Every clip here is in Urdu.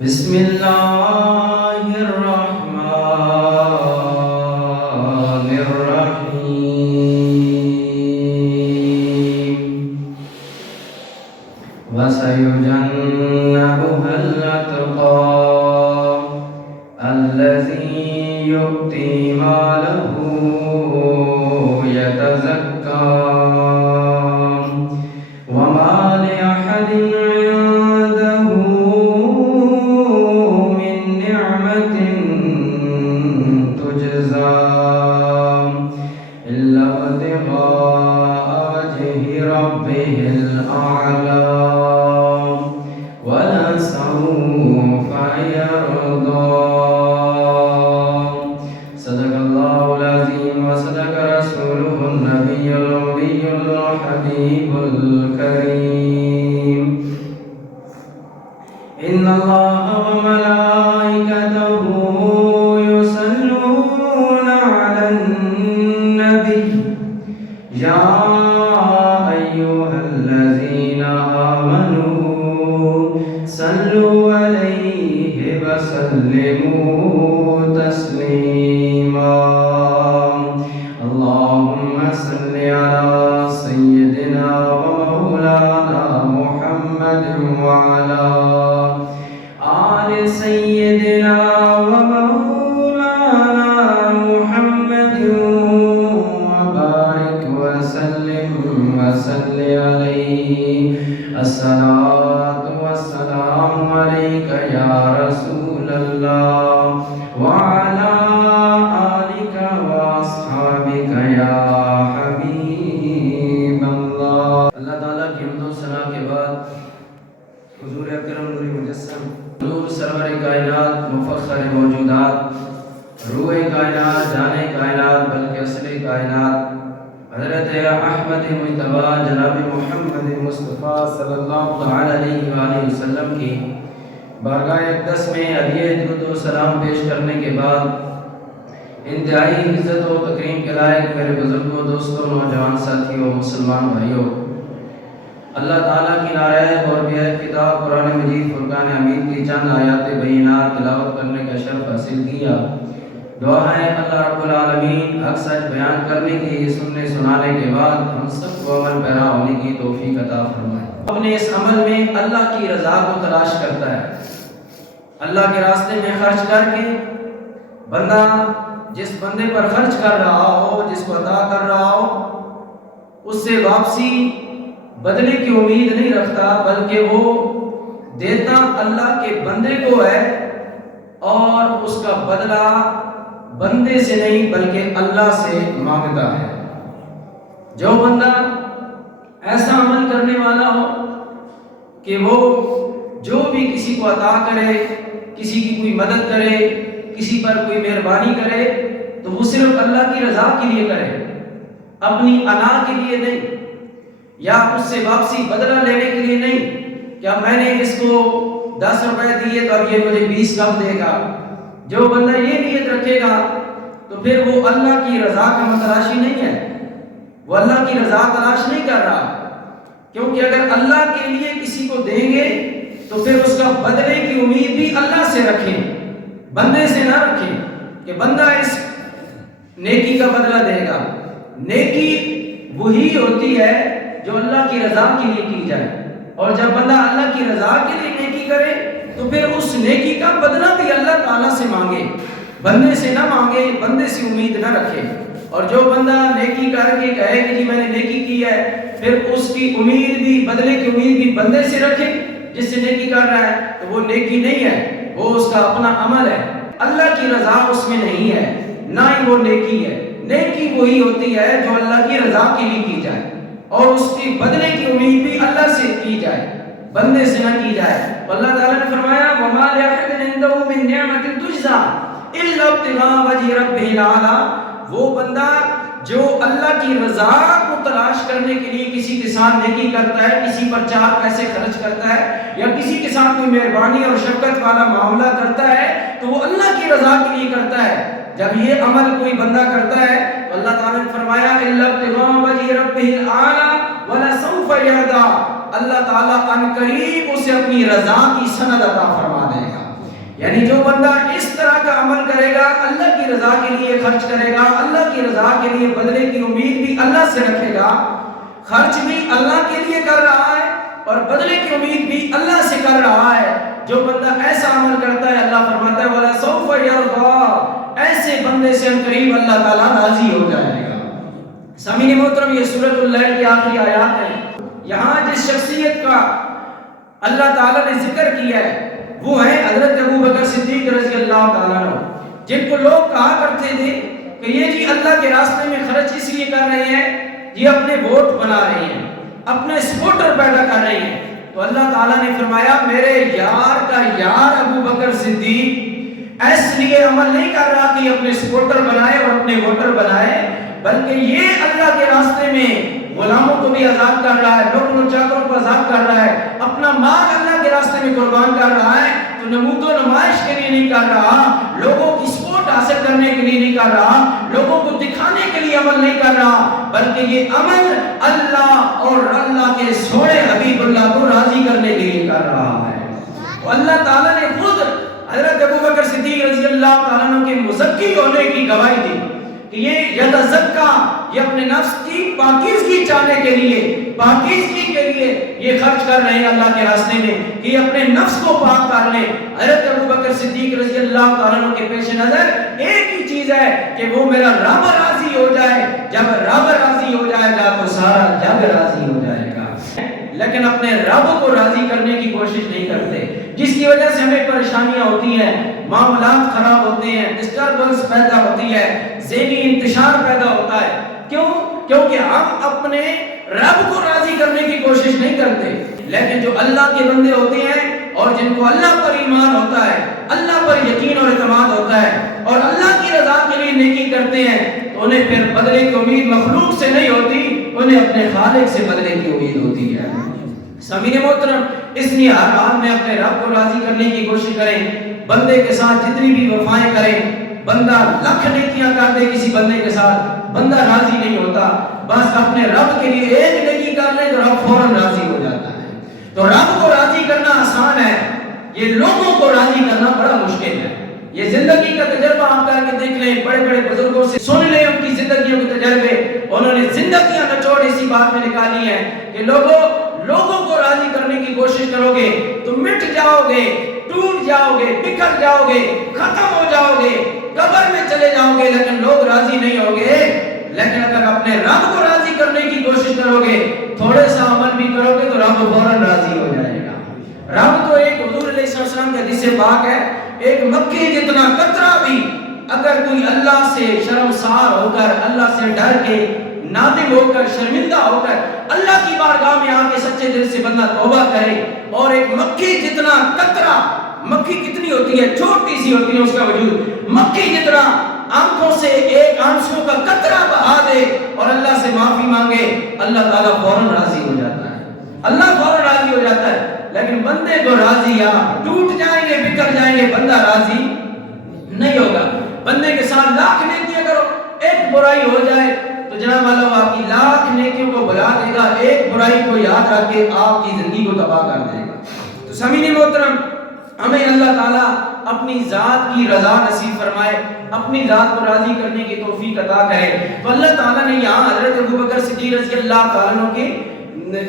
بسم الله الرحمن الرحيم وسيجنبها الأتقى الذي يؤتي ماله يتزكى وما لأحد عنده من نعمة تجزى إلا ابتغاء وجه ربه الأعلى ولسوف يرضى. صدق الله العظيم وصدق رسوله النبي الأمي الحبيب الكريم. إن الله وملائكته يصلون على النبي يا أيها الذين آمنوا صلوا عليه وسلموا تسليما. اللهم صل على سيدنا ومولانا محمد وعلى آل سيدنا ومولانا محمد وبارك وسلم وصل عليه. الصلاة والسلام عليك يا رسول الله وعلى آلك وأصحابك يا حبيب الله. اللہ تعالیٰ کی حمد و ثنا کے بعد حضور اکرم نور مجسم نور سرور کائنات مفخر موجودات روح کائنات جان کائنات بلکہ اصل کائنات حضرت احمد مجتبی جناب محمد مصطفیٰ صلی اللہ علیہ وآلہ وسلم کی بارگاہ اقدس میں ہدیہ درود و سلام پیش کرنے کے بعد انتہائی عزت و تکریم کے لائق میرے بزرگوں دوستوں نوجوان ساتھیوں مسلمان بھائیوں، اللہ تعالیٰ کی نایاب اور بے عیب کتاب قرآن مجید فرقان حمید کی چند آیات بینات تلاوت کرنے کا شرف حاصل کیا۔ دعا ہے اللہ رب العالمین حق سچ بیان کرنے کی سننے سنانے کے بعد ہم سب کو عمل پیرا ہونے کی توفیق عطا فرمائے۔ اپنے اس عمل میں اللہ کی رضا کو تلاش کرتا ہے، اللہ کے راستے میں خرچ کر کے بندہ جس بندے پر خرچ کر رہا ہو، جس کو عطا کر رہا ہو، اس سے واپسی بدلے کی امید نہیں رکھتا، بلکہ وہ دیتا اللہ کے بندے کو ہے اور اس کا بدلہ بندے سے نہیں بلکہ اللہ سے مانگتا ہے۔ جو بندہ ایسا عمل کرنے والا ہو کہ وہ جو بھی کسی کو عطا کرے، کسی کی کوئی مدد کرے، کسی پر کوئی مہربانی کرے تو وہ صرف اللہ کی رضا کے لیے کرے، اپنی انا کے لیے نہیں، یا اس سے واپسی بدلہ لینے کے لیے نہیں کہ اب میں نے اس کو 10 روپے دیے تو اب یہ مجھے 20 کم دے گا۔ جو بندہ یہ نیت رکھے گا تو پھر وہ اللہ کی رضا کا متلاشی نہیں ہے، وہ اللہ کی رضا تلاش نہیں کر رہا، کیونکہ اگر اللہ کے لیے کسی کو دیں گے تو پھر اس کا بدلے کی امید بھی اللہ سے رکھیں، بندے سے نہ رکھیں کہ بندہ اس نیکی کا بدلہ دے گا۔ نیکی وہی ہوتی ہے جو اللہ کی رضا کے لیے کی جائے، اور جب بندہ اللہ کی رضا کے لیے نیکی کرے تو پھر اس نیکی کا بدلہ بھی اللہ تعالیٰ سے مانگے، بندے سے نہ مانگے، بندے سے امید نہ رکھے۔ اور جو بندہ نیکی کر کے کہے کہ جی میں نے نیکی کی ہے، پھر اس کی امید بھی بدلے کی امید بھی بندے سے رکھے جس سے نیکی کر رہا ہے، تو وہ نیکی نہیں ہے، وہ اس کا اپنا عمل ہے، اللہ کی رضا اس میں نہیں ہے، نہ ہی وہ نیکی ہے۔ نیکی وہی ہوتی ہے جو اللہ کی رضا کے لیے کی جائے اور اس کی بدلے کی امید بھی اللہ سے کی جائے، بندے سے نہ کی جائے۔ اللہ تعالیٰ نے فرمایا وَمَا لِأَحَدٍ عِندَهُ مِن نِعْمَةٍ تُجْزَىٰ إِلَّا ابْتِغَاءَ وَجْهِ رَبِّهِ الْأَعْلَىٰ۔ وہ بندہ جو اللہ کی رضا کو تلاش کرنے کے لیے کسی کے ساتھ نیکی کرتا ہے، کسی پر 4 پیسے خرچ کرتا ہے یا کسی کے ساتھ کوئی مہربانی اور شفقت والا معاملہ کرتا ہے تو وہ اللہ کی رضا کے لیے کرتا ہے۔ جب یہ عمل کوئی بندہ کرتا ہے تو اللہ تعالیٰ نے فرمایا إِلَّا ابْتِغَاءَ وَجْهِ رَبِّهِ الْأَعْلَىٰ وَلَسَوْفَ يَرْضَىٰ، اللہ تعالیٰ ان قریب اسے اپنی رضا کی سند عطا فرما دے گا۔ یعنی جو بندہ اس طرح کا عمل کرے گا، اللہ کی رضا کے لیے خرچ کرے گا، اللہ کی رضا کے لیے بدلے کی امید بھی اللہ سے رکھے گا، خرچ بھی اللہ کے لیے کر رہا ہے اور بدلے کی امید بھی اللہ سے کر رہا ہے، جو بندہ ایسا عمل کرتا ہے اللہ فرماتا ہے وَلَا سَوْفَ يَرْضَىٰ، ایسے بندے سے قریب اللہ تعالیٰ راضی ہو جائے گا۔ سامعین محترم، یہ سورۃ اللیل کی آخری آیات ہیں۔ یہاں جس شخصیت کا اللہ تعالیٰ نے ذکر کیا ہے وہ ہے حضرت ابوبکر صدیق رضی اللہ تعالیٰ عنہ، جن کو لوگ کہا کرتے تھے کہ یہ جی اللہ کے راستے میں خرچ اس لیے کر رہے ہیں، یہ اپنے ووٹ بنا رہے ہیں، اپنے سپورٹر پیدا کر رہے ہیں۔ تو اللہ تعالیٰ نے فرمایا میرے یار کا یار ابوبکر صدیق اس لیے عمل نہیں کر رہا کہ اپنے سپورٹر بنائے اور اپنے ووٹر بنائے، بلکہ یہ اللہ کے راستے میں غلاموں کو بھی آزاد کر رہا ہے، نوکروں چاکروں کو آزاد کر رہا ہے، اپنا مال اللہ کے راستے میں قربان کر رہا ہے، تو نمود و نمائش کے لیے نہیں کر رہا، لوگوں کی سپورٹ حاصل کرنے کے لیے نہیں کر رہا، لوگوں کو دکھانے کے لیے عمل نہیں کر رہا، بلکہ یہ عمل اللہ اور اللہ کے سونے حبیب اللہ کو راضی کرنے کے لیے کر رہا ہے۔ تو اللہ تعالیٰ نے خود حضرت ابوبکر صدیق رضی اللہ تعالیٰ عنہ کے مزکی ہونے کی گواہی دی کہ یہ یتزکا، یہ اپنے نفس کی پاکیزگی چاہنے کے لیے، پاکیزگی کے لیے یہ خرچ کر رہے ہیں اللہ کے راستے میں کہ یہ اپنے نفس کو پاک کر لیں۔ حضرت ابوبکر صدیق رضی اللہ تعالیٰ عنہ کے پیش نظر ایک ہی چیز ہے کہ وہ میرا رب راضی ہو جائے، جب رب راضی ہو جائے گا تو سارا جگ راضی ہو جائے گا، لیکن اپنے رب کو راضی کرنے کی کوشش نہیں کرتے، جس کی وجہ سے ہمیں پریشانیاں ہوتی ہیں، معاملات خراب ہوتے ہیں، ڈسٹربنس پیدا ہوتی ہے، ذہنی انتشار پیدا ہوتا ہے۔ کیوں؟ کیونکہ ہم اپنے رب کو راضی کرنے کی کوشش نہیں کرتے، لیکن جو اللہ کے بندے ہوتے ہیں اور جن کو اللہ پر ایمان ہوتا ہے، اللہ پر یقین اور اعتماد ہوتا ہے اور اللہ کی رضا کے لیے نیکی کرتے ہیں، تو انہیں پھر بدلے کی امید مخلوق سے نہیں ہوتی، انہیں اپنے خالق سے بدلے کی امید ہوتی ہے۔ سامعین محترم، اس لیے ہر حال میں اپنے رب کو راضی کرنے کی کوشش کریں، بندے کے ساتھ جتنی بھی وفائیں کریں، بندہ لاکھ نیکیاں کر دے کسی بندے کے ساتھ، بندہ راضی نہیں ہوتا، بس اپنے رب کے لیے ایک نیکی کر لے تو رب فوراً راضی ہو جاتا ہے۔ تو رب کو راضی کرنا آسان ہے، یہ لوگوں کو راضی کرنا بڑا مشکل ہے۔ یہ زندگی کا تجربہ آپ کر کے دیکھ لیں، بڑے بڑے بزرگوں سے سن لیں ان کی زندگیوں کے تجربے، انہوں نے زندگیاں نچوڑ اسی بات میں نکالی ہے کہ لوگوں کو راضی کرنے کی کوشش کرو گے تو مٹ جاؤ گے، ٹوٹ جاؤ گے، بکھر جاؤ گے، ختم ہو جاؤ گے، قبر میں چلے جاؤ گے، لیکن لوگ راضی نہیں ہوں گے۔ لیکن اگر اپنے رب کو راضی کرنے کی کوشش کرو گے، تھوڑے سا عمل بھی کرو گے تو رب فوراً راضی ہو جائے گا۔ رب تو ایک حضور علیہ السلام کا حدیث پاک ہے، ایک مکھی جتنا قطرہ بھی اگر کوئی اللہ سے شرمسار ہو کر، اللہ سے ڈر کے، نادم ہو کر، شرمندہ ہو کر اللہ کی بارگاہ میں آ کے سچے دل سے بندہ توبہ کرے، اور ایک مکھی جتنا قطرہ، مکھی کتنی ہوتی ہے، چھوٹی سی ہوتی ہے اس کا وجود، مکھی جتنا آنکھوں سے ایک آنسو کا قطرہ بہا دے اور اللہ سے معافی مانگے، اللہ تعالیٰ فوراً راضی ہو جاتا ہے، اللہ فوراً راضی ہو جاتا ہے۔ لیکن بندے کو راضی آپ ٹوٹ جائیں گے، بکھر جائیں گے، بندہ راضی نہیں ہوگا۔ بندے کے ساتھ لاکھ نیکیاں کرو، ایک برائی ہو جائے تو جناب اللہ آپ کی لاکھ نیکیوں کو بھلا دے گا، ایک برائی کو یاد رکھ کے آپ کی زندگی کو تباہ کر دے گا۔ تو سامعین محترم، ہمیں اللہ تعالیٰ اپنی ذات کی رضا نصیب فرمائے، اپنی ذات کو راضی کرنے کی توفیق عطا کرے۔ تو اللہ تعالیٰ نے یہاں حضرت ابوبکر صدیق رضی اللہ تعالیٰ عنہ کے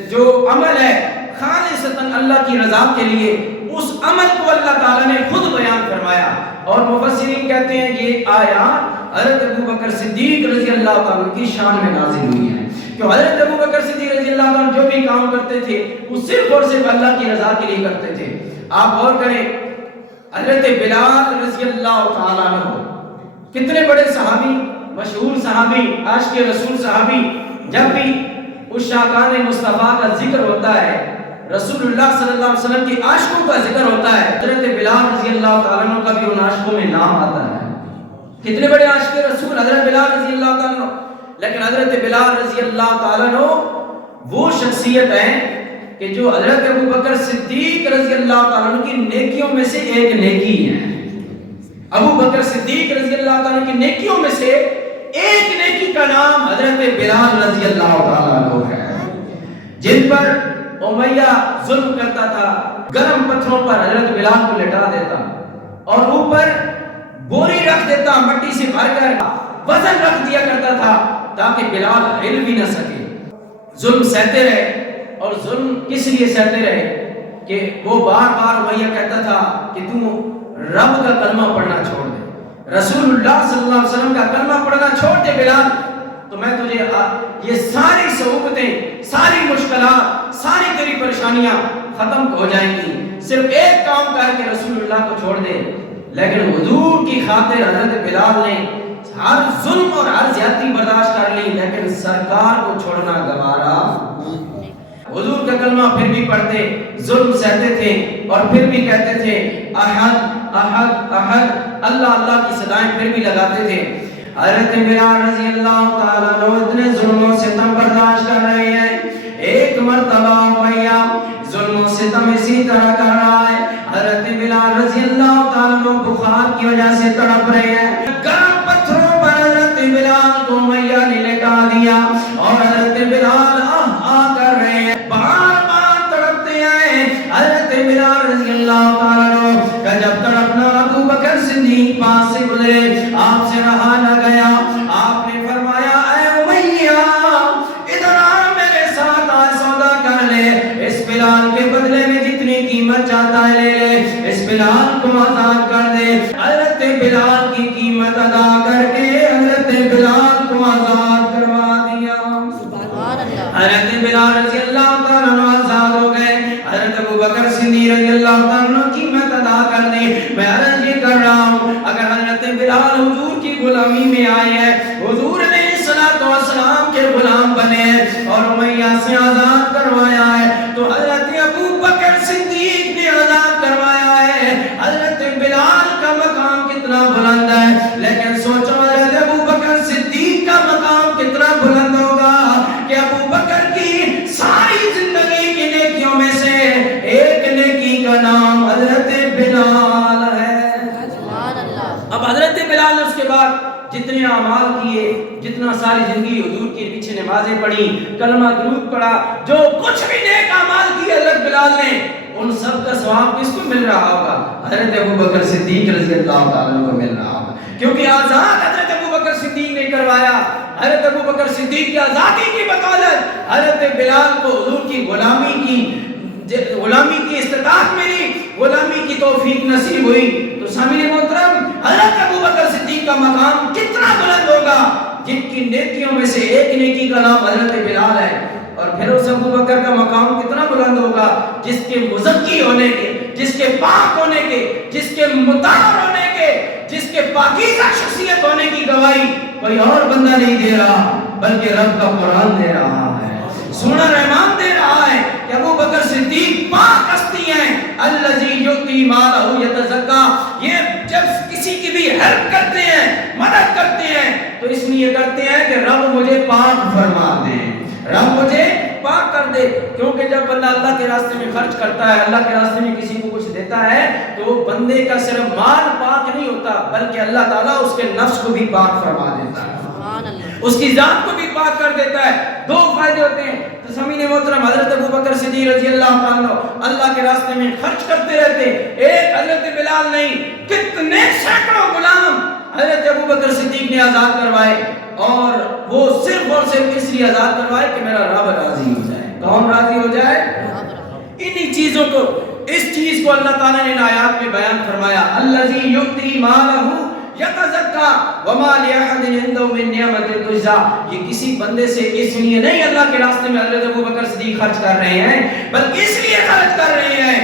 جو عمل ہے خالصتاً اللہ کی رضا کے لیے، اس عمل کو اللہ تعالیٰ نے خود بیان فرمایا، اور مفسرین کہتے ہیں یہ آیات حضرت ابوبکر صدیق رضی اللہ تعالیٰ کی شان میں نازل ہوئی ہیں، کہ حضرت ابوبکر صدیق رضی اللہ تعالیٰ جو بھی کام کرتے تھے وہ صرف اور صرف اللہ کی رضا کے لیے کرتے تھے۔ آپ غور کریں، حضرت بلال رضی اللہ تعالیٰ عنہ کتنے بڑے صحابی، مشہور صحابی، عاشق رسول صحابی، جب بھی اس شاہکان مصطفیٰ کا ذکر ہوتا ہے، رسول اللہ صلی اللہ علیہ وسلم کی عاشقوں کا ذکر ہوتا ہے، حضرت بلال رضی اللہ تعالیٰ عنہ کا بھی ان عاشقوں میں نام آتا ہے۔ کتنے بڑے عاشق رسول حضرت بلال رضی اللہ تعالیٰ عنہ، لیکن حضرت بلال رضی اللہ تعالیٰ عنہ وہ شخصیت ہیں کہ جو حضرت ابوبکر صدیق رضی اللہ تعالیٰ عنہ کی نیکیوں میں سے ایک نیکی ہے۔ ابوبکر صدیق رضی اللہ تعالیٰ عنہ کی نیکیوں میں سے ایک نیکی کا نام حضرت بلال رضی اللہ تعالیٰ عنہ ہے، جن پر امیہ ظلم کرتا تھا، گرم پتھروں پر حضرت بلال کو لٹا دیتا، اور اوپر بوری رکھ دیتا مٹی سے بھر کر، وزن رکھ دیا کرتا تھا تاکہ بلال ہل بھی نہ سکے۔ ظلم سہتے رہے، اور ظلم کس لیے سہتے رہے کہ وہ بار بار امیہ کہتا تھا کہ تم رب کا کلمہ پڑھنا چھوڑ دے، رسول اللہ صلی اللہ علیہ وسلم کا کلمہ پڑھنا چھوڑ دے بلال، تو میں تجھے یہ ساری صعوبتیں، ساری مشکلات، ساری تیری پریشانیاں ختم ہو جائیں گی، صرف ایک کام کر کے رسول اللہ کو چھوڑ دے۔ لیکن حضور کی خاطر حضرت بلال نے ہر ظلم اور ہر زیادتی برداشت کر لی، لیکن سرکار کو چھوڑنا گوارا، حضور کا کلمہ پھر بھی پڑھتے، ظلم سہتے تھے، اور پھر بھی کہتے تھے احد احد احد، اللہ اللہ کی صدائیں پھر بھی لگاتے تھے۔ حضرت بلال رضی اللہ تعالیٰ عنہ اتنے ظلم و ستم برداشت کر رہے ہیں، ایک مرتبہ امیہ ظلم و ستم اسی طرح کر رہا ہے، حضرت بلال رضی اللہ تعالیٰ عنہ بخار کی وجہ سے تڑپ رہے ہیں، گرم پتھروں پر حضرت بلال کو امیہ نے لٹا دیا، اور حضرت بلال کر رہے ہیں، بار بار تڑپتے ہیں۔ حضرت بلال رضی اللہ تعالیٰ عنہ کا جب تڑپنا ابو بکر صدیق پاس سے گزرے، آپ سے رہا نہ گیا، آپ نے فرمایا اے امیہ ادھر آ، میرے ساتھ آج سودا کر لے، اس بلال کے بدلے میں جتنی قیمت چاہتا ہے لے لے، اس بلال کو آزاد کر دے۔ حضرت بلال کی قیمت ادا کر کے حضرت بلال کو آزاد کروا دیا۔ حضرت بلال رضی اللہ تعالیٰ عنہ آزاد ہو گئے، حضرت ابو بکر صدیق رضی اللہ تعالیٰ عنہ قیمت ادا کر دی۔ میں عرض یہ کر رہا ہوں، اگر حضرت بلال حضور کی غلامی میں آئے ہیں، حضور علیہ السلام کے غلام بنے اور امیہ سے آزاد کروایا ہے، تو حضرت ابو بکر صدیق نے آزاد کروایا ہے۔ حضرت بلال کا مقام کتنا بلند ہے، لیکن سوچو حضرت ابو بکر صدیق کا مقام کتنا بلند ہوگا کہ ابو بکر کی ساری زندگی کی نیکیوں میں سے ایک نیکی کا نام حضرت بلال ہے۔ اب حضرت بلال نے اس کے بعد جتنے اعمال کیے، جتنا ساری زندگی حضور کے پیچھے نمازیں پڑھی، کلمہ درود پڑھا، جو کچھ بھی نیک اعمال کیے حضرت بلال نے، ان سب کا ثواب کس کو مل رہا ہوگا؟ حضرت ابو بکر صدیق رضی اللہ تعالیٰ عنہ کو مل رہا ہوگا، کیونکہ آزاد حضرت ابو بکر صدیق نے کروایا۔ حضرت ابو بکر صدیق کی آزادی کی بدولت حضرت بلال کو حضور کی غلامی کی استطاعت ملی، غلامی کی توفیق نصیب ہوئی۔ تو سامعین محترم، حضرت ابو بکر صدیق کا مقام کتنا بلند ہوگا جن کی نیکیوں میں سے ایک نیکی کا نام حضرت بلال ہے، اور پھر اس ابو بکر کا مقام کتنا بلند ہوگا جس کے مزکی ہونے کے، جس کے پاک ہونے کے، جس کے مطہر ہونے کے، جس کے پاکیزہ شخصیت ہونے کی گواہی کوئی اور بندہ نہیں دے رہا بلکہ رب کا قرآن دے رہا ہے، سونا رحمان دے رہا ہے کہ ابو بکر صدیق پاک ہستی ہیں، الذی یؤتی مالہ یتزکا، یہ جب کسی کی بھی ہیلپ کرتے ہیں، مدد کرتے ہیں، تو اس لیے کرتے ہیں کہ رب مجھے پاک فرما دے، رب مجھے پاک کر دے، کیونکہ جب بندہ اللہ کے راستے میں خرچ کرتا ہے، اللہ کے راستے میں کسی کو کچھ دیتا ہے، تو وہ بندے کا صرف مال پاک نہیں ہوتا بلکہ اللہ تعالیٰ اس کے نفس کو بھی پاک فرما دیتا ہے، اس کی ذات کو بھی پاک کر دیتا ہے۔ دو فائدے ہوتے ہیں۔ تو سامعین محترم، حضرت ابو بکر صدیق رضی اللہ تعالیٰ اللہ کے راستے میں خرچ کرتے رہتے، ایک حضرت بلال نہیں، کتنے سینکڑوں غلام حضرت ابو بکر صدیق نے آزاد کروائے، اور وہ صرف اور صرف اس لیے آزاد کروائے کہ میرا رب راضی ہو جائے۔ کون راضی ہو جائے؟ انہی چیزوں کو، اس چیز کو اللہ تعالیٰ نے آیات میں بیان فرمایا، الذی یؤتی مالہ یتزکا وما لأحد عنده من نعمت تجزا، یہ کسی بندے سے اس لیے نہیں اللہ کے راستے میں حضرت ابو بکر صدیق خرچ کر رہے ہیں، بلکہ اس لیے خرچ کر رہے ہیں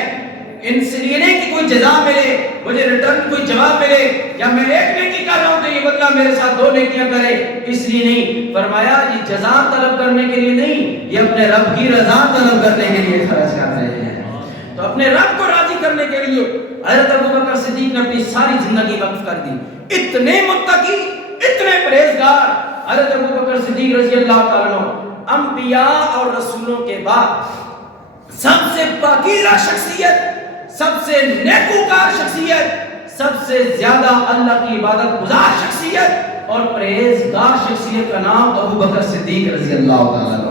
ان سے لیے نہیں کہ کوئی جزا ملے، مجھے ریٹرن کوئی جواب ملے، یا میں ایک نیکی کر رہا ہوں تو یہ بندہ میرے ساتھ دو نیکیاں کرے، اس لیے نہیں۔ فرمایا یہ جزا طلب کرنے کے لیے نہیں، یہ اپنے رب کی رضا طلب کرنے کے لیے خرچ کر رہے ہیں۔ تو اپنے رب کو راضی کرنے کے لیے حضرت ابو بکر صدیق نے اپنی ساری زندگی وقف کر دی۔ اتنے متقی، اتنے پرہیزگار حضرت ابو بکر صدیق رضی اللہ تعالیٰ عنہ، انبیاء اور رسولوں کے بعد سب سے پاکیزہ شخصیت، سب سے نیکوکار شخصیت، سب سے زیادہ اللہ کی عبادت گزار شخصیت اور پرہیزگار شخصیت کا نام ابو بکر صدیق رضی اللہ تعالیٰ عنہ۔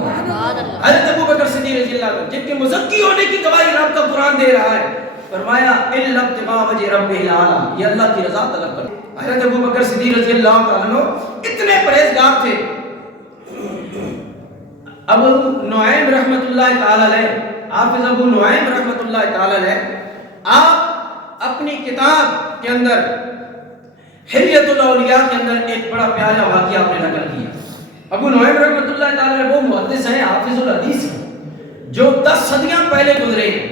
حضرت ابو بکر صدیق رضی اللہ عنہ جن کے مزکی ہونے کی گواہی رب کا قرآن دے رہا ہے، فرمایا الا ابتغاء وجه ربہ الاعلی، یہ اللہ کی رضا طلب کرتے. حضرت ابو بکر صدیق رضی اللہ تعالیٰ عنہ اتنے پرہیزگار تھے. ابو نعیم رحمۃ اللہ تعالی علیہ، حافظ ابو نعیم رحمۃ اللہ تعالی علیہ، آپ اپنی کتاب کے اندر حلیۃ الاولیاء کے اندر ایک بڑا پیارا واقعہ آپ نے نقل کیا. ابو نعیم رحمۃ اللہ تعالی علیہ وہ محدث ہیں، حافظ الحدیث ہیں، جو 10 صدیاں پہلے گزرے ہیں.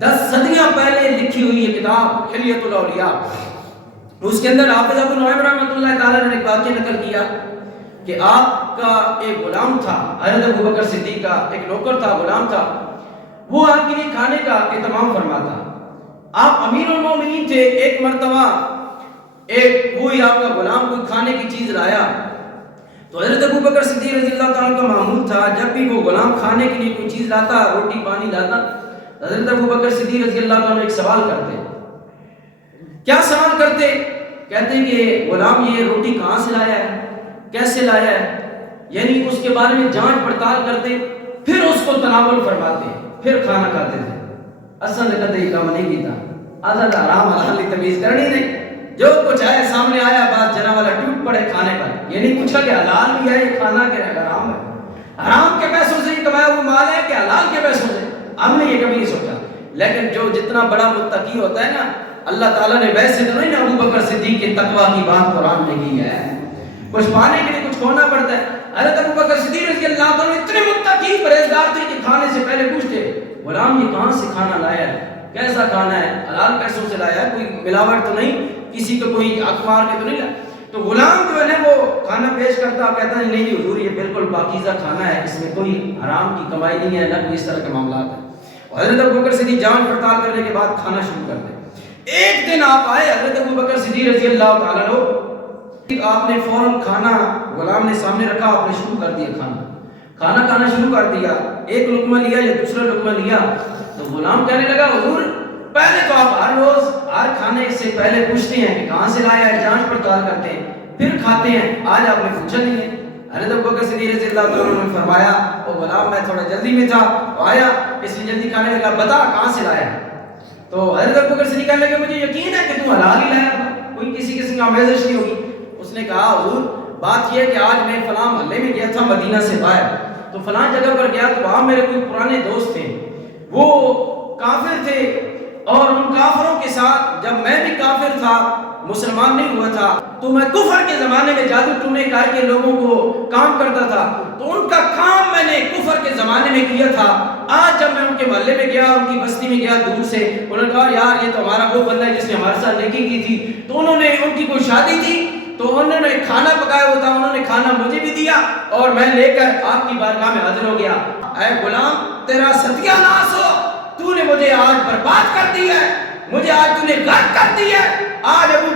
10 صدیاں پہلے لکھی ہوئی یہ کتاب حلیۃ الاولیاء. اس کے اندر حافظ ابو نعیم رحمۃ اللہ تعالی نے ایک واقعہ نقل کیا کہ آپ کا ایک غلام تھا، حضرت ابو بکر صدیق کا ایک نوکر تھا، غلام تھا، وہ آپ کے لیے کھانے کا اہتمام فرماتا. آپ امیر المومنین تھے. ایک مرتبہ کوئی آپ کا غلام کوئی کھانے کی چیز لایا تو حضرت ابو بکر صدیق رضی اللہ تعالیٰ کا معمول تھا جب بھی وہ غلام کھانے کے لیے کوئی چیز لاتا، روٹی پانی لاتا، حضرت ابو بکر صدیق رضی اللہ تعالیٰ ایک سوال کرتے. کیا سوال کرتے؟ کہتے کہ غلام یہ روٹی کہاں سے لایا ہے، کیسے لایا ہے، یعنی اس کے بارے میں جانچ پڑتال کرتے، پھر اس کو تناول فرماتے، پھر کھانا کھاتے تھے. اصل کہتے یہ کام نہیں کیتا، آزاد آرام حلال تمیز کرنی نہیں. جو کچھ ہے سامنے آیا بات جنا والا ٹوٹ پڑے کھانے پر. یہ نہیں پوچھا کہ حلال بھی ہے یہ کھانا کہ حرام ہے، حرام کے پیسوں سے ہی کمایا وہ مال ہے کہ حلال کے پیسوں سے. ہم نے یہ کبھی نہیں سوچا. لیکن جو جتنا بڑا متقی ہوتا ہے نا، اللہ تعالیٰ نے ویسے تو نہیں ابو بکر صدیق کے تقویٰ کی بات قرآن میں کی ہے. کچھ پانے کے لیے کچھ کھونا پڑتا ہے. حضرت ابو بکر صدیق رضی اللہ تعالیٰ اتنے متقی پرہیزگار تھے کہ کھانے سے پہلے پوچھتے غلام یہ کہاں سے کھانا لایا ہے، کیسا کھانا ہے، حلال پیسوں سے لایا ہے، کوئی ملاوٹ تو نہیں، کسی کو کوئی اخبار کے تو نہیں لایا. تو غلام جو ہے وہ کھانا پیش کرتا، کہتا ہے نہیں حضور یہ بالکل پاکیزہ کھانا ہے، اس میں کوئی حرام کی کمائی نہیں ہے، نہ کوئی اس طرح کے معاملات ہیں. حضرت ابو بکر صدیق جانچ پڑتال کرنے کے بعد کھانا شروع کر دیں. ایک دن آپ آئے حضرت ابو بکر صدیق رضی اللہ تعالیٰ عنہ، آپ نے فوراً کھانا غلام نے سامنے رکھا، آپ نے شروع کر دیا کھانا کھانا شروع کر دیا. ایک لقمہ لیا یا دوسرا لقمہ لیا تو غلام کہنے لگا حضور پہلے تو آپ ہر روز ہر کھانے سے پہلے پوچھتے ہیں کہ کہاں سے لایا ہے، جانچ پڑتال کرتے ہیں پھر کھاتے ہیں، آج آپ نے پوچھا نہیں ہے. حضرت ابو بکر صدیق رضی اللہ تعالیٰ عنہ نے فرمایا او غلام میں تھوڑا جلدی میں تھا آیا اس لیے جلدی کھانے لگا، بتا کہاں سے لایا. تو حضرت ابو بکر صدیق کہنے لگے مجھے یقین ہے کہ تو حلال ہی لایا تھا، کوئی کسی قسم کا آمیزش نہیں ہوگی. اس نے کہا حضور بات یہ ہے کہ آج میں فلاں محلے میں گیا تھا مدینہ سے باہر، تو فلاں جگہ پر گیا تو وہاں میرے کوئی پرانے دوست تھے، وہ کافر تھے، اور ان کافروں کے ساتھ جب میں بھی کافر تھا، مسلمان نہیں ہوا تھا، تو میں کفر کے زمانے میں جادو ٹونے کر کے لوگوں کو کام کرتا تھا، تو ان کا کام میں نے کفر کے زمانے میں کیا تھا. آج جب میں ان کے محلے میں گیا، ان کی بستی میں گیا دور سے، انہوں نے کہا یار یہ تو ہمارا وہ بندہ ہے جس نے ہمارے ساتھ نیکی کی تھی. تو انہوں نے ان کی کوئی شادی تھی تو انہوں نے کھانا پکایا ہوا تھا، انہوں نے کھانا مجھے بھی دیا اور میں لے کر آپ کی بارگاہ میں حاضر ہو گیا. اے غلام تیرا ستیہ ناس ہو، تو نے مجھے آج برباد کر دی ہے، مجھے آج تو نے غرق کر دی ہے. آج ابو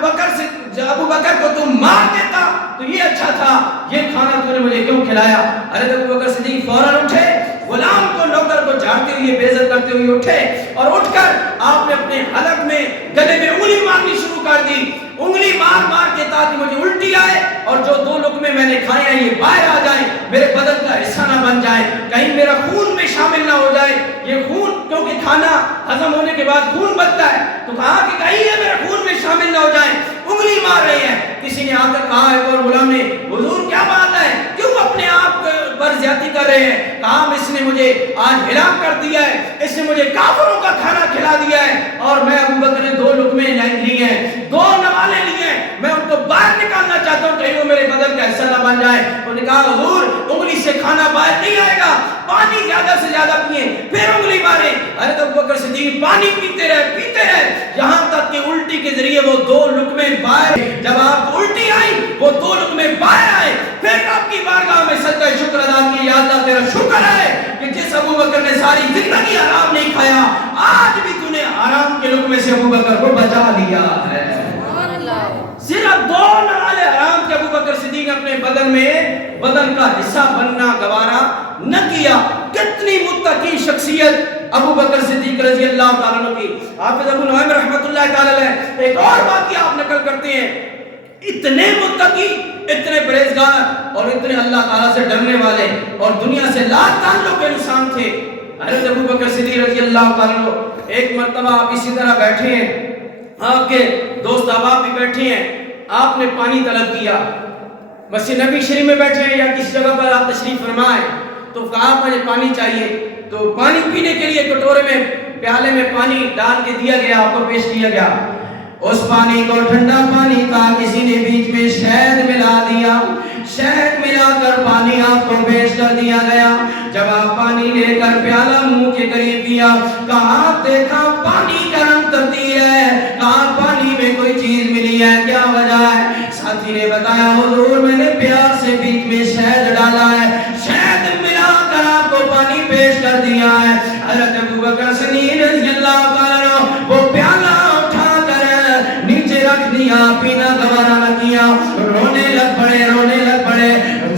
بکر کو تم مار دیتا تو یہ اچھا تھا، یہ کھانا تو نے مجھے کیوں کھلایا. حضرت ابو بکر صدیق فوراً اٹھے، غلام کو نوکر کو جھاڑتے ہوئے بے عزت کرتے ہوئے اٹھے اور اٹھ کر آپ نے اپنے حلق میں گلے میں انگلی مارنی شروع کر دی. انگلی مار مار کے تاکہ مجھے الٹی آئے اور جو 2 لقمے میں نے کھائے ہیں یہ باہر آ جائیں، میرے بدن کا حصہ نہ بن جائے، کہیں میرا خون میں شامل نہ ہو جائے. یہ خون کیونکہ کھانا ہضم ہونے کے بعد خون بنتا ہے، تو کہا کہ کہیں یہ میرے خون میں شامل نہ ہو جائے. انگلی مار رہے ہیں. کسی نے آ کر کہا ہے اور غلام نے حضور کیا بات ہے، کیوں اپنے آپ پر زیادتی کر رہے ہیں. کہا اس نے مجھے آج ہلاک کر دیا ہے، اس نے مجھے کافروں کا کھانا کھلا دیا ہے، اور میں ابو بکر نے 2 لقمے لیے ہیں، 2 نوالے لیے ہیں، میں ان کو باہر نکالنا چاہتا ہوں کہیں وہ میرے بدن کا حصہ نہ بن جائے. انہوں نے کہا حضور انگلی سے کھانا باہر نہیں آئے گا، پانی زیادہ سے زیادہ پیئے، پھر انگلی مارے. حضرت ابو بکر صدیق پانی پیتے رہے یہاں تک کہ الٹی کے ذریعے وہ 2 لقمے باہر، جب آپ الٹی آئی وہ 2 لقمے باہر آئے، پھر آپ کی بارگاہ میں سجدہ شکر ادا کیا. یا اللہ تیرا شکر ہے کہ جس ابو بکر نے ساری زندگی حرام نہیں کھایا، آج بھی تو نے حرام کے لقمے سے ابو بکر کو بچا لیا ہے. صرف 2 نوالے حرام کے ابو بکر صدیق اپنے بدن کا حصہ بننا گوارا نہ کیا. کتنی متقی شخصیت ابو بکر صدیق رضی اللہ تعالیٰ عنہ کی. حافظ ابو نعیم رحمۃ اللہ تعالیٰ علیہ ایک اور واقعہ آپ نقل کرتے ہیں. اتنے متقی، اتنے پرہیزگار اور اتنے اللہ تعالیٰ سے ڈرنے والے اور دنیا سے لا تعلق انسان تھے. حضرت ابو بکر صدیق رضی اللہ تعالیٰ عنہ ایک مرتبہ آپ اسی طرح بیٹھے ہیں، آپ کے دوست احباب بھی بیٹھے ہیں، آپ نے پانی طلب کیا، مسجد نبی شریف میں بیٹھے ہیں یا کسی جگہ پر آپ تشریف فرمائے، تو کہا مجھے پانی چاہیے، تو پانی پینے کے لیے کٹورے میں پیالے میں پانی ڈال کے دیا گیا، آپ کو پیش کیا گیا، اس پانی کو ٹھنڈا پانی تھا، کسی نے بیچ میں شہد ملا دیا، شہد ملا کر پانی آپ کو پیش کر دیا گیا، جب آپ پانی لے کر پیالہ منہ کے قریب کیا، کہا دیکھا پانی کا رنگ تبدیل ہے، کہا پانی میں کوئی چیز ملی ہے، کیا وجہ ہے؟ ساتھی نے بتایا حضور میں نے پیار سے بیچ میں شہد ڈالا ہے، شہد ملا کر آپ کو پانی پیش کر دیا ہے۔ حضرت ابوبکر صدیق رضی اللہ تعالیٰ عنہ وہ پیالہ اٹھا کر نیچے رکھ دیا، پینا گوارا نہ کیا، رونے لگ پڑے۔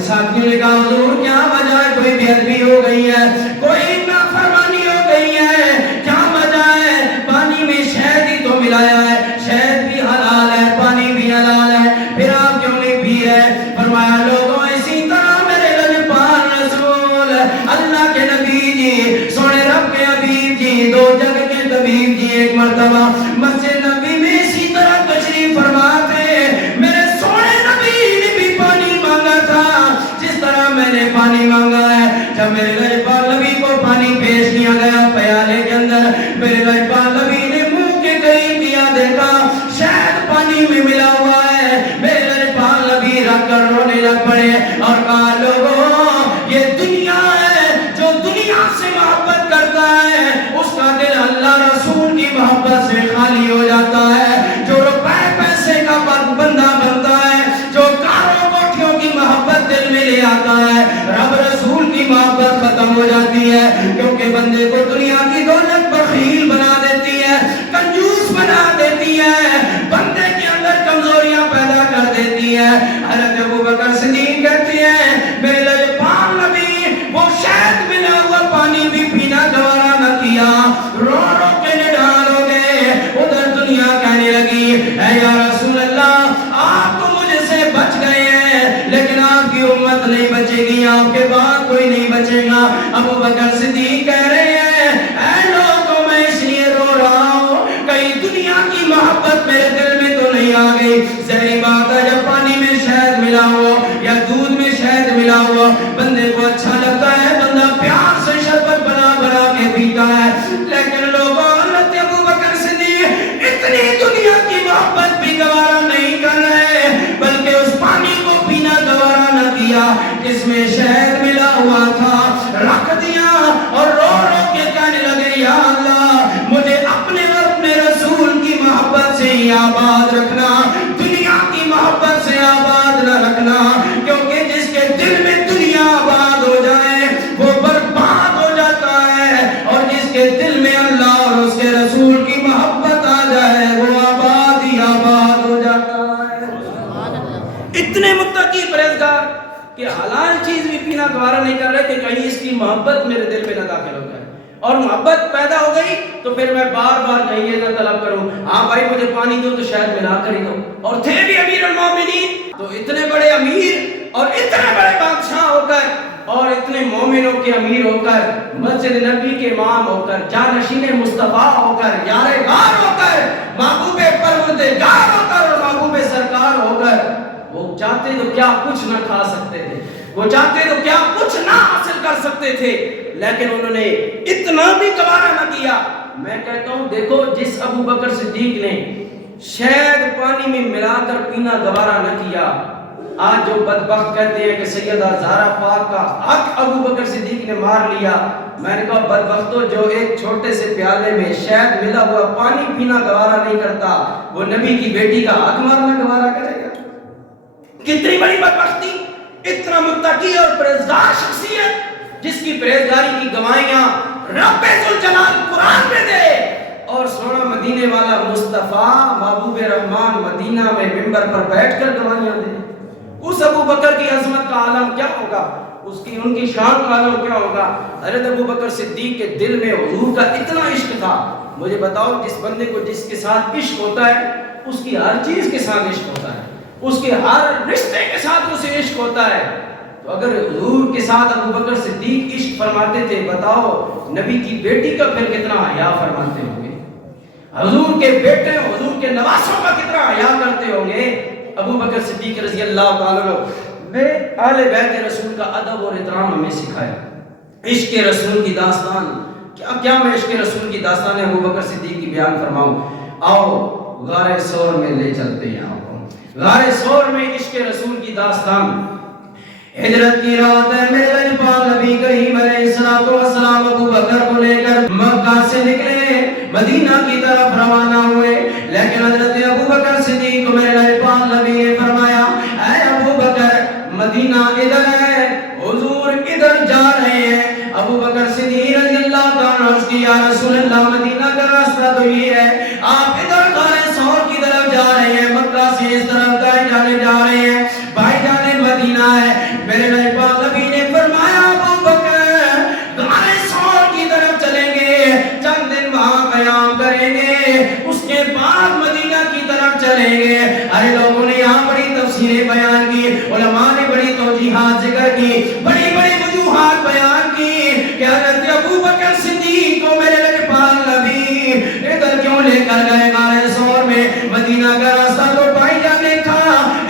ساتھیوں نے کہا حضور کیا وجہ ہے؟ کوئی بے ادبی ہو گئی ہے، کوئی نافرمانی ہو گئی ہے، کیا وجہ ہے؟ پانی میں شہد ہی تو ملایا ہے، شہد بھی حلال ہے، پانی بھی حلال ہے، پھر آپ کیوں نہیں پی رہے؟ فرمایا لوگوں اسی طرح میرے لجپال رسول اللہ کے نبی جی، سونے رب کے حبیب جی، دو جگ کے طبیب جی، ایک مرتبہ مسجد نبی میں اسی طرح تشریف فرما تھے، میرے سونے نبی نے بھی پانی مانگا تھا جس طرح میں نے پانی مانگا ہے۔ جب میرے لجپال نبی کو پانی پیش کیا گیا پیالے کے اندر، میرے لجپال نبی نے منہ کے قریب کیا، دیکھا شہد پانی میں ملا ہوا ہے، میرے لجپال نبی رکھ کر رونے لگ پڑے اور کہا لوگوں یہ دنیا ہے، جو دنیا سے محبت کرتا ہے اس کا دل اللہ رسول کی محبت سے خالی ہو جاتا ہے، جو روپے پیسے کا بندہ بنتا ہے، جو کاروں کوٹھیوں کی محبت دل میں لے آتا ہے، رب رسول کی محبت ختم ہو جاتی ہے، کیونکہ بندے کو دنیا کی دولت بخیل بنا دیتی ہے، کنجوس بنا دیتی ہے، بندے کے اندر کمزوریاں پیدا کر دیتی ہے۔ حضرت ابوبکر صدیق کہتے ہیں میرے لجپال نبی وہ شہد ملا ہوا پانی بھی پینا گوارا نہ کیا، رو رو کے نڈال ہو گئے، ادھر دنیا کہنے لگی اے یا رسول اللہ آپ تو مجھ سے بچ گئے ہیں لیکن آپ کی امت نہیں بچے گی، آپ کے بعد کوئی نہیں بچے گا۔ ابوبکر صدیق کہہ رہے ہیں اے لوگوں میں اس لیے رو رہا ہوں کہیں دنیا کی محبت میرے دل میں تو نہیں آ گئی۔ ظاہری بات ہے جب پانی میں شہد ملا ہو یا دودھ میں شہد ملا ہو بندے کو اچھا لگتا ہے، بندہ پیار سے شربت بنا بنا کے پیتا ہے، لیکن لوگوں حضرت ابوبکر صدیق اتنی دنیا کی محبت بھی گوارا نہیں کر رہے بلکہ اس پانی کو پینا گوارا نہ کیا جس میں شہد ملا ہوا تھا، رکھ دیا اور رو رو کے کہنے لگے یا اللہ مجھے اپنے اور اپنے رسول کی محبت سے ہی آباد رکھنا، دنیا کی محبت سے آباد نہ رکھنا، کیونکہ جس کے دل میں دنیا آباد ہو جائے وہ برباد ہو جاتا ہے، اور جس کے دل میں اللہ اور اس کے رسول کی محبت آ جائے وہ آباد ہی آباد ہو جاتا ہے۔ اتنے متقی پرہیزگار کہ حلال چیز بھی پینا گوارا نہیں کر رہے کہ کہیں اس کی محبت میرے دل میں نہ داخل ہو جائے، اور محبت پیدا ہو گئی تو پھر میں بار بار نہیں یہ نہ طلب کروں ہاں بھائی مجھے پانی دو تو شاید ملا کر ہی دو۔ اور تھے بھی امیر المومنین، تو اتنے بڑے امیر اور اتنے بڑے بادشاہ ہو کر اور اتنے مومنوں کے امیر ہو کر، مسجد نبی کے امام ہو کر، جانشین مصطفیٰ ہو کر، یار غار ہو کر، محبوب پروردگار ہو کر اور محبوب سرکار ہو کر، وہ چاہتے تو کیا کچھ نہ کھا سکتے تھے، وہ چاہتے تو کیا کچھ نہ حاصل کر سکتے تھے، لیکن انہوں نے اتنا بھی گوارا نہ کیا۔ میں کہتا ہوں دیکھو جس ابوبکر صدیق نے شہد پانی میں ملا کر پینا گوارا نہ کیا، آج جو بدبخت کہتے ہیں کہ سیدہ زہرا پاک کا حق ابوبکر صدیق نے مار لیا، میں نے کہا بدبختو جو ایک چھوٹے سے پیالے میں شہد ملا ہوا پانی پینا گوارا نہیں کرتا وہ نبی کی بیٹی کا حق مارنا گوارا کرے گا؟ کتنی بڑی بدبختی! اتنا متقی اور پرہیزگار شخصیت جس کی پرہیزگاری کی گواہیاں رب ذوالجلال قرآن میں دے، اور سونا مدینے والا مصطفیٰ محبوب رحمان مدینہ میں منبر پر بیٹھ کر گواہیاں دے، اس ابوبکر کی عظمت کا عالم کیا ہوگا، ان کی شان کا عالم کیا ہوگا۔ حضرت ابوبکر صدیق کے دل میں حضور کا اتنا عشق تھا، مجھے بتاؤ جس بندے کو جس کے ساتھ عشق ہوتا ہے اس کی ہر چیز کے ساتھ عشق ہوتا ہے، اس کے ہر رشتے کے ساتھ اسے عشق ہوتا ہے، تو اگر حضور کے ساتھ ابو بکر صدیق عشق فرماتے تھے، بتاؤ نبی کی بیٹی کا پھر کتنا حیا فرماتے ہوں گے، حضور کے بیٹے حضور کے نواسوں کا کتنا حیا کرتے ہوں گے۔ ابو بکر صدیق رضی اللہ تعالیٰ عنہ نے اہل بیت رسول کا ادب اور احترام ہمیں سکھایا۔ عشق رسول کی داستان کیا میں عشق رسول کی داستان ابو بکر صدیق کی بیان فرماؤں؟ آؤ غار ثور میں لے چلتے ہیں آپ کو۔ غار ثور میں عشق رسول کی داستان۔ ہجرت کی رات ہے، میرے پاک نبی کریم علیہ السلام ابو بکر کو لے کر مکہ سے نکلے، مدینہ کی طرف روانہ ہوئے، لیکن حضرت ابو بکر صدیق کو میرے پاک نبی نے فرمایا، اے ابو بکر مدینہ ادھر ہے، حضور ادھر جا رہے ہیں۔ ابو بکر صدیق رضی اللہ تعالیٰ عنہ کی، یا رسول اللہ مدینہ کا راستہ تو یہ ہے، آپ ادھر غار ثور کی طرف جا رہے ہیں، مکہ سے اس طرف دائیں جانے جا رہے ہیں، بائیں جانے مدینہ ہے۔ میرے پاک نبی نے فرمایا ابو بکر غار ثور کی طرف چلیں گے، چند دن وہاں قیام کریں گے، اس کے بعد مدینہ کی طرف چلیں گے۔ ارے لوگوں نے یہاں بڑی تفسیریں بیان کی، علماء نے بڑی توجیحات ذکر کی، بڑی بڑی وجوہات بیان کی کہ حضرت ابو بکر صدیق کو میرے پاک نبی ادھر کیوں لے کر گئے غار ثور میں؟ مدینہ کا راستہ تو بائیں جانے تھا،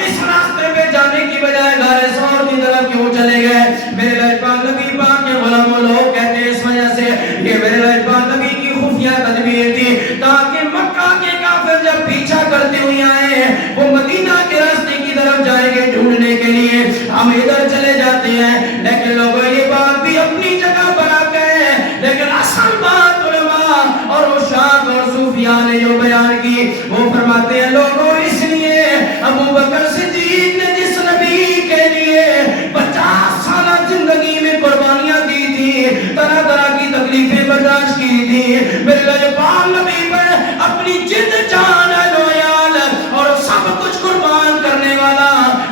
اس راستے پہ جانے کی بجائے غار ثور کی طرف کیوں چلے گئے؟ میرے پاک نبی پاک کے غلاموں لوگ کہتے ہیں اس وجہ سے کہ میرے پاک نبی کی خفیہ تدبیر تھی تاکہ مکہ کے کافر جب پیچھا کرتے ہوئے آئے وہ مدینہ کے راستے کی طرف جائیں گے ڈھونڈنے کے لیے، ہم ادھر چلے جاتے ہیں۔ لیکن لوگوں یہ بات بھی اپنی جگہ پر آتے ہیں، لیکن اصل بات علماء اور عشاق اور صوفیاء نے جو بیان کی وہ فرماتے ہیں لوگوں اس لیے ابو بکر صدیق نے جس نبی کے لیے 50 سالہ زندگی میں قربانیاں دی تھی، طرح طرح کی تکلیفیں برداشت کی تھی، میرے پاک نبی پر اپنی جد جان لویال اور سب کچھ قربان کرنے والا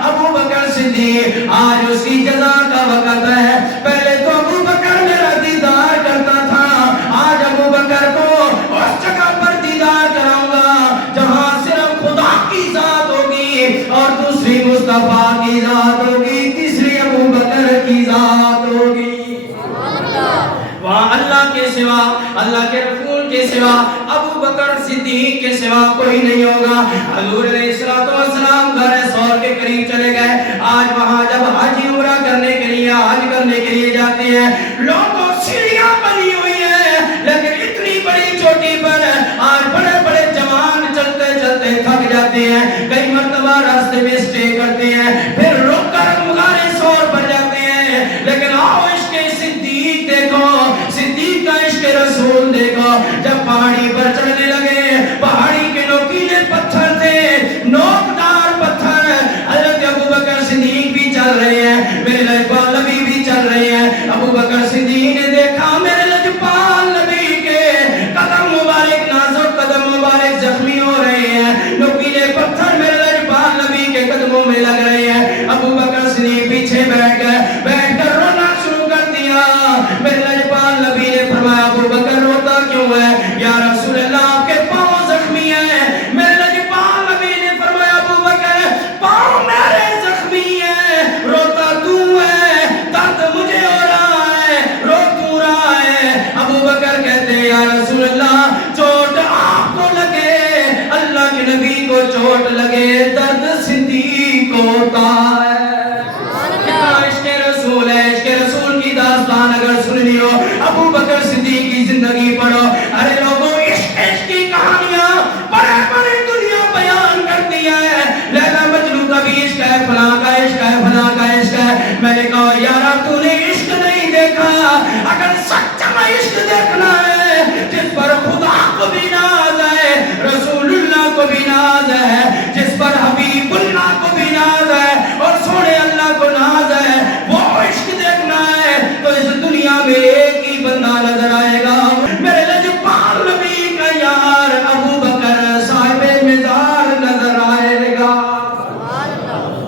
ابو بکر صدیق، آج اس کی جزا کا وقت ہے۔ پہلے تو ابو بکر میرا دیدار کرتا تھا، آج ابو بکر کو اس جگہ پر دیدار کراؤں گا جہاں صرف خدا کی ذات ہوگی اور دوسری مصطفیٰ کی ذات ہوگی، تیسری ابو بکر کی ذات ہوگی۔ وہاں اللہ کے سوا، اللہ کے رسول کے سوا، ابو بکر صدیق کے سوا کوئی نہیں ہوگا۔ حضور علیہ السلام غار ثور کے قریب چلے گئے۔ آج وہاں جب حج عمرہ کرنے کے لیے، حج کرنے کے لیے جاتے ہیں، لوگوں سیڑھیاں بنی ہوئی ہیں، لیکن اتنی بڑی چوٹی پر آج بڑے بڑے جوان چلتے چلتے تھک جاتے ہیں، کئی مرتبہ راستے میں اسٹے کرتے ہیں، پھر رک کر غار ثور پر جاتے ہیں۔ لیکن آؤ عشق صدیق دیکھو، صدیق کا عشق رسول دیکھو، جب پہاڑی پر چڑھنے لگے، پہاڑی کے نوکیلے پتھر تھے، نوکدار پتھر، حضرت ابو بکر صدیق بھی چل رہے ہیں، میرے لجپال نبی بھی چل رہے ہیں۔ ابو بکر صدیق نے دیکھا میرے لجپال نبی کے قدم مبارک، نازک قدم مبارک زخمی ہو رہے ہیں، نوکیلے پتھر میرے لجپال نبی کے قدموں میں لگ رہے ہیں۔ ابو بکر صدیق پیچھے بیٹھ گئے، بیٹھ کر رونا شروع کر دیا۔ میرے لجپال نبی نے فرمایا ابو بکر روتا کیوں ہے؟ یا رسول اللہ آپ کے پاؤں زخمی ہیں۔ میرے لجپال نبی نے فرمایا ابو بکر پاؤں میرے زخمی ہیں، روتا تو ہے، درد مجھے ہو رہا ہے، رو تو رہا ہے۔ ابو بکر کہتے ہیں یا رسول اللہ چوٹ آپ کو لگے، اللہ کے نبی کو چوٹ لگے، درد صدیق کو ہوتا ہے۔ عشق رسول ہے، عشق رسول کی داستان اگر سننی ہو ابو بکر صدیق کی زندگی پڑھو۔ ارے لوگوں عشق کی کہانیاں بڑے بڑے دنیا بیان کرتی ہے، لیلا مجنون کا بھی عشق ہے، فلاں کا عشق ہے، فلاں کا عشق ہے۔ میں نے کہا یارا تو نے عشق نہیں دیکھا، اگر سچا عشق دیکھنا ہے جس پر خدا کو بھی ناز ہے، رسول اللہ کو بھی ناز ہے، جس پر حبیب اللہ کو بھی ناز ہے اور سونے اللہ کو ناز ہے، وہ عشق دیکھنا ہے تو اس دنیا میں ایک ہی بندہ نظر آئے گا، میرے لجپال نبی کا یار ابو بکر صاحب مزار نظر آئے گا۔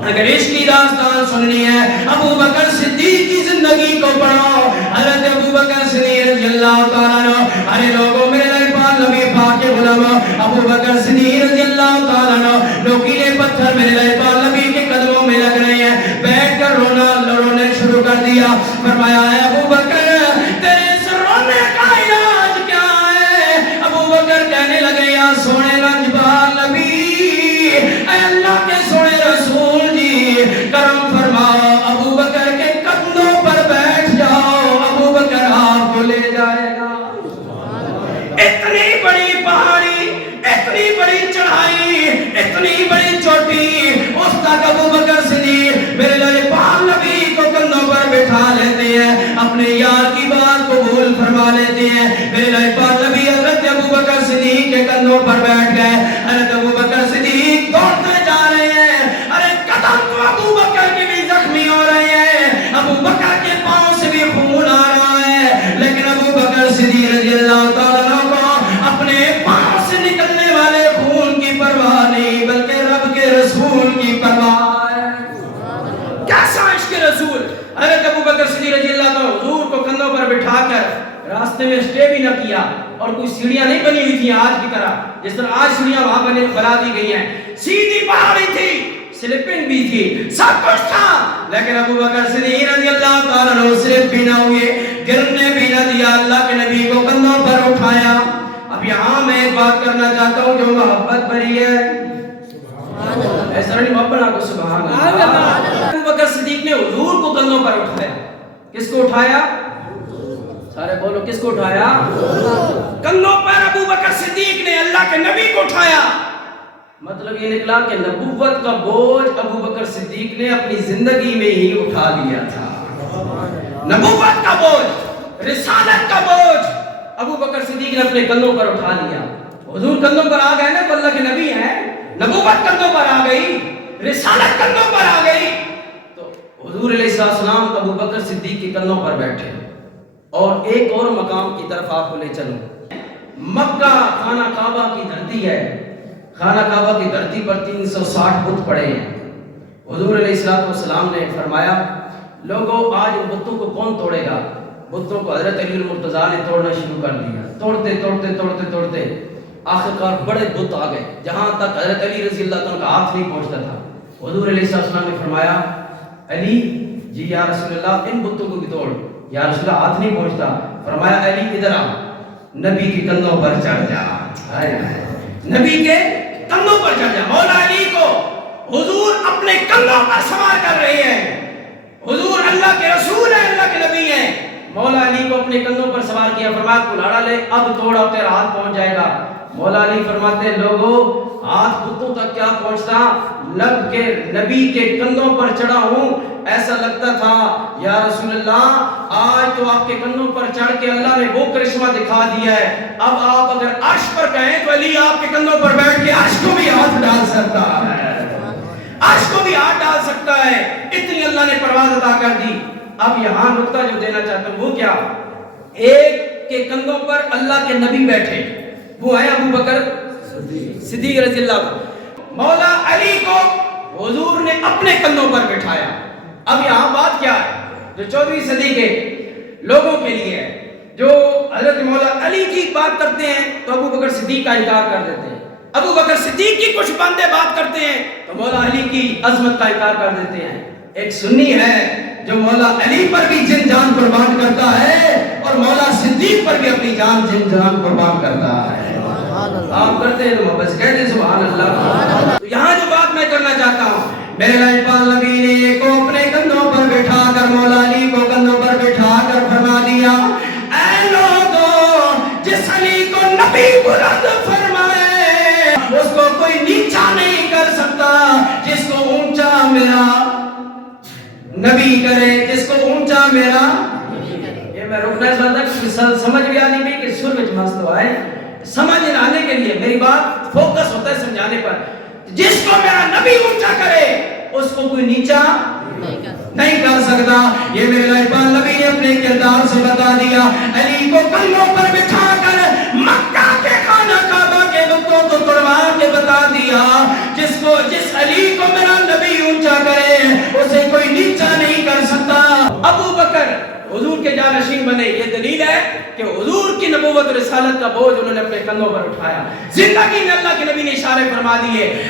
اگر عشق کی داستان سننی ہے ابو بکر صدیق کی زندگی کو پڑھو، حضرت ابو بکر صدیق رضی اللہ تعالیٰ عنہ۔ ارے لوگوں میرے لجپال نبی پاک کے غلام ابو بکر صدیق رضی اللہ تعالیٰ عنہ، نوکیلے پتھر میرے لجپال نبی کے قدموں میں لگ رہے ہیں، بیٹھ کر رونا رونے اللہ کے سونے رسول جی کرم فرماؤ ابو بکر کے کندھوں پر بیٹھ جاؤ، ابو بکر آپ کو لے جائے گا۔ اتنی بڑی پہاڑی، اتنی بڑی چڑھائی، اتنی بڑی چوٹی، اس تک ابو بکر صدیق میرے لیے پاک نبی کو کندھوں پر بٹھا لیتے ہیں، اپنے یار کی بات قبول فرما لیتے ہیں۔ میرے لیے پاک نبی حضرت ابو بکر صدیق کے کندھوں پر بیٹھ گئے۔ حضرت ابو بکر صدیق دوڑتے جا رہے ہیں، ارے قدم تو ابو بکر کے بھی زخمی ہو رہے ہیں، ابو بکر کے پاؤں سے بھی خون آ رہا ہے، لیکن ابو بکر صدیق رضی اللہ تعالیٰ عنہ کو اپنے پاؤں سے نکلنے والے خون کی پرواہ نہیں، بلکہ رب کے رسول کی پرواہ ہے۔ کیسا عشق رسول! حضرت ابو بکر صدیق رضی اللہ تعالیٰ حضور کو کندھوں پر بٹھا کر راستے میں اسٹے بھی نہ کیا، اور کوئی سیڑھیاں نہیں بنی ہوئی تھی آج کی طرح، جس طرح آج سیڑھیاں وہاں بنا دی گئی ہیں، سیدھی پہاڑی تھی، سلپنگ بھی تھی، سب کچھ تھا، لیکن ابو بکر صدیق رضی اللہ تعالیٰ عنہ سلپ بھی نہ ہوئے، گرنے بھی نہ دیا، اللہ کے نبی کو کندھوں پر اٹھایا۔ اب یہاں میں ایک بات کرنا چاہتا ہوں جو محبت بھری ہے، ایسا نہیں محبت نہ کو سبحان اللہ۔ ابو بکر صدیق نے حضور کو کندھوں پر اٹھایا۔ کس کو اٹھایا؟ سارے بولو، کس کو اٹھایا؟ کندھوں پر ابو بکر صدیق نے اللہ کے نبی کو اٹھایا۔ مطلب یہ نکلا کہ نبوت کا بوجھ ابو بکر صدیق نے اپنی زندگی میں ہی اٹھا لیا تھا۔ نبوت کا بوجھ، رسالت کا بوجھ ابو بکر صدیق نے اپنے کندھوں پر اٹھا لیا۔ حضور کندھوں پر آ گئے نا، تو اللہ کے نبی ہیں، نبوت کندھوں پر آ گئی، رسالت کندھوں پر آ گئی، تو حضور علیہ السلام ابو بکر صدیق کے کندھوں پر بیٹھے۔ اور ایک اور مقام کی طرف آپ کو لے چلوں، مکہ خانہ کعبہ کی دھرتی ہے، خانہ کعبہ کی دھرتی پر 360 بت پڑے ہیں۔ حضور علیہ السلام نے فرمایا لوگوں آج ان بتوں کو کون توڑے گا؟ بتوں کو حضرت علی المرتضیٰ نے توڑنا شروع کر دیا، توڑتے توڑتے توڑتے توڑتے آخرکار بڑے بت آ گئے جہاں تک حضرت علی رضی اللہ عنہ کا ہاتھ نہیں پہنچتا تھا۔ حضور علیہ السلام نے فرمایا علی جی یا رسول اللہ ان بتوں کو بھی توڑ۔ یا رسول اللہ ہاتھ نہیں پہنچتا، فرمایا علی ادھر آ، نبی کے کندھوں پر چڑھ جا، نبی کے کندھوں پر چڑھ جا۔ مولا علی کو حضور اپنے کندھوں پر سوار کر رہے ہیں، حضور اللہ کے رسول ہیں، اللہ کے نبی ہیں، مولا علی کو اپنے کندھوں پر سوار کیا، فرمایا کلاڑا لے اب توڑ، اب تیرا ہاتھ پہنچ جائے گا۔ مولا علی فرماتے لوگوں ہاتھ بتوں تک کیا پہنچتا، لب کے نبی کے کندھوں پر چڑھا ہوں، ایسا لگتا تھا یا رسول اللہ آج تو آپ کے کندھوں پر چڑھ کے اللہ نے وہ کرشمہ دکھا دیا ہے، اب آپ اگر عرش پر کہیں تو علی آپ کے کندھوں پر بیٹھ کے عرش کو بھی ہاتھ ڈال سکتا ہے، عرش کو بھی ہاتھ ڈال سکتا ہے، اتنی اللہ نے پرواز عطا کر دی۔ اب یہاں نقطہ جو دینا چاہتا ہوں وہ کیا، ایک کے کندھوں پر اللہ کے نبی بیٹھے، وہ ہے ابو بکر صدیق رضی اللہ عنہ، مولا علی کو حضور نے اپنے کندھوں پر بٹھایا۔ اب یہاں بات کیا ہے جو 14ویں صدی کے لوگوں کے لیے ہے، جو حضرت مولا علی کی بات کرتے ہیں تو ابو بکر صدیق کا انکار کر دیتے ہیں، ابو بکر صدیق کی کچھ بندے بات کرتے ہیں تو مولا علی کی عظمت کا انکار کر دیتے ہیں۔ ایک سنی ہے جو مولا علی پر بھی جن جان قربان کرتا ہے اور مولا صدیق پر بھی اپنی جان جن جان قربان کرتا ہے۔ آپ کرتے ہیں تو بس کہتے ہیں سبحان اللہ۔ تو یہاں جو بات میں کرنا چاہتا ہوں، میرے لائبال نبی نے کو اپنے کندھوں پر بٹھا کر مولا علی کو کندھوں پر بٹھا کر فرما دیا اے لوگوں جس علی کو نبی بلند فرمائے اس کو کوئی نیچا نہیں کر سکتا، جس کو اونچا میرا نبی کرے، جس کو اونچا میرا یہ میں رکنا چاہتا کہ سمجھ بھی آنی بھی کہ سر وچ مسئلہ آئے، سمجھ آنے کے لیے میری بات فوکس ہوتا ہے سمجھانے پر، جس کو میرا نبی اونچا کرے اس کو کوئی نیچا نہیں کر سکتا۔ یہ میرے لائبال نبی نے اپنے کردار سے بتا دیا، علی کو کندھوں پر بٹھا کر مکہ کے خانہ کعبہ کے بتوں کو توڑوا کے بتا دیا جس علی کو میرا نبی اونچا کرے اسے کوئی نیچا نہیں کر سکتا۔ ابو بکر حضور کے جانشین بنے، یہ دلیل ہے کہ حضور کی نبوت اور رسالت کا بوجھ انہوں نے اپنے کندھوں پر اٹھایا، زندگی میں اللہ کے نبی نے اشارے فرما دیے۔